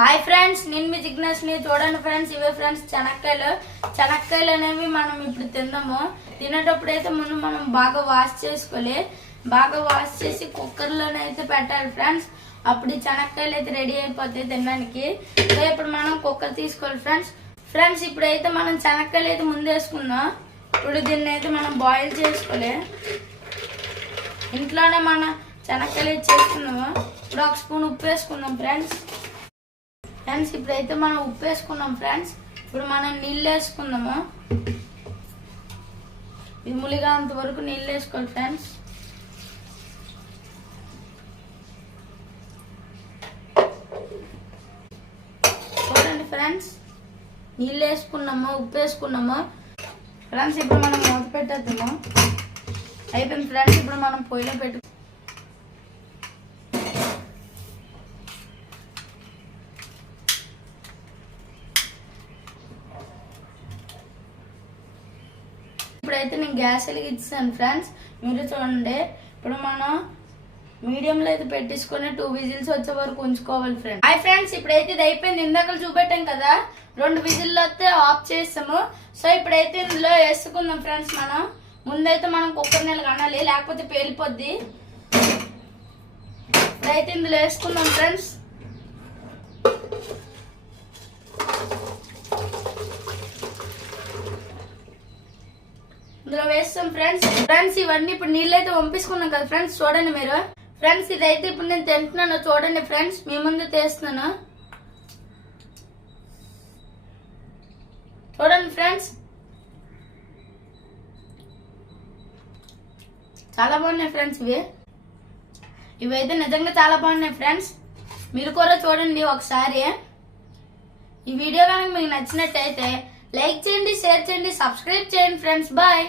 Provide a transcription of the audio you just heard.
Hi friends నేను మీ జిగ్నేష్ని చూడండి friends ఇవే ఫ్రెండ్స్ చెనక్కాయలు. చెనక్కాయలు అనేవి మనం ఇప్పుడు తిన్నాము తినేటప్పుడు అయితే ముందు మనం బాగా వాష్ చేసుకోవాలి. బాగా వాష్ చేసి కుక్కర్లోనైతే పెట్టాలి ఫ్రెండ్స్. అప్పుడు చెనక్కాయలు అయితే రెడీ అయిపోతాయి తినడానికి. సో ఇప్పుడు మనం కుక్కర్ తీసుకోవాలి ఫ్రెండ్స్. ఫ్రెండ్స్ ఇప్పుడైతే మనం చెనక్కాయలు అయితే ముందు వేసుకున్నాం ఇప్పుడు దీన్ని అయితే మనం బాయిల్ చేసుకోవాలి. ఇంట్లోనే మన చెనక్కాయలు అయితే చేసుకున్నాము ఇప్పుడు ఒక స్పూన్ ఉప్పు వేసుకుందాం ఫ్రెండ్స్. ఫ్రెండ్స్ ఇప్పుడైతే మనం ఉప్పు వేసుకున్నాం ఫ్రెండ్స్. ఇప్పుడు మనం నీళ్ళు వేసుకుందాము ఇది ములిగా అంతవరకు నీళ్ళు వేసుకోవాలి ఫ్రెండ్స్. చూడండి ఫ్రెండ్స్ నీళ్ళు వేసుకున్నాము ఉప్పు వేసుకున్నాము ఫ్రెండ్స్ ఇప్పుడు మనం మూత పెట్టేద్దాము. అయిపోయింది ఫ్రెండ్స్ ఇప్పుడు మనం పొయ్యిలో పెట్టు ఇప్పుడైతే నేను గ్యాస్ వెలిగించాను ఫ్రెండ్స్ మీరు చూడండి. ఇప్పుడు మనం మీడియంలో అయితే పెట్టేసుకొని టూ విజిల్స్ వచ్చే వరకు ఉంచుకోవాలి ఫ్రెండ్స్ హాయ్ ఫ్రెండ్స్ ఇప్పుడైతే ఇది అయిపోయింది. ఇందాక చూపెట్టాం కదా. రెండు విజిల్లో అయితే ఆఫ్ చేస్తాము సో ఇప్పుడైతే ఇందులో వేసుకుందాం ఫ్రెండ్స్ మనం. ముందైతే మనం కుక్కర్ నీళ్ళు కనాలి లేకపోతే పేలిపోద్ది. ఇప్పుడైతే ఇందులో వేసుకుందాం ఫ్రెండ్స్ ఇందులో వేస్తాం ఫ్రెండ్స్ ఫ్రెండ్స్ ఇవన్నీ ఇప్పుడు నీళ్ళు అయితే పంపించుకున్నాం కదా ఫ్రెండ్స్ చూడండి మీరు. ఫ్రెండ్స్ ఇదైతే ఇప్పుడు నేను తింటున్నాను చూడండి ఫ్రెండ్స్ మీ ముందు తీస్తున్నాను. చూడండి ఫ్రెండ్స్ చాలా బాగున్నాయి ఫ్రెండ్స్ ఇవి. ఇవైతే నిజంగా చాలా బాగున్నాయి ఫ్రెండ్స్ మీరు కూడా చూడండి ఒకసారి. ఈ వీడియో కనుక మీకు నచ్చినట్టయితే లైక్ చేయండి షేర్ చేయండి సబ్స్క్రైబ్ చేయండి ఫ్రెండ్స్ బాయ్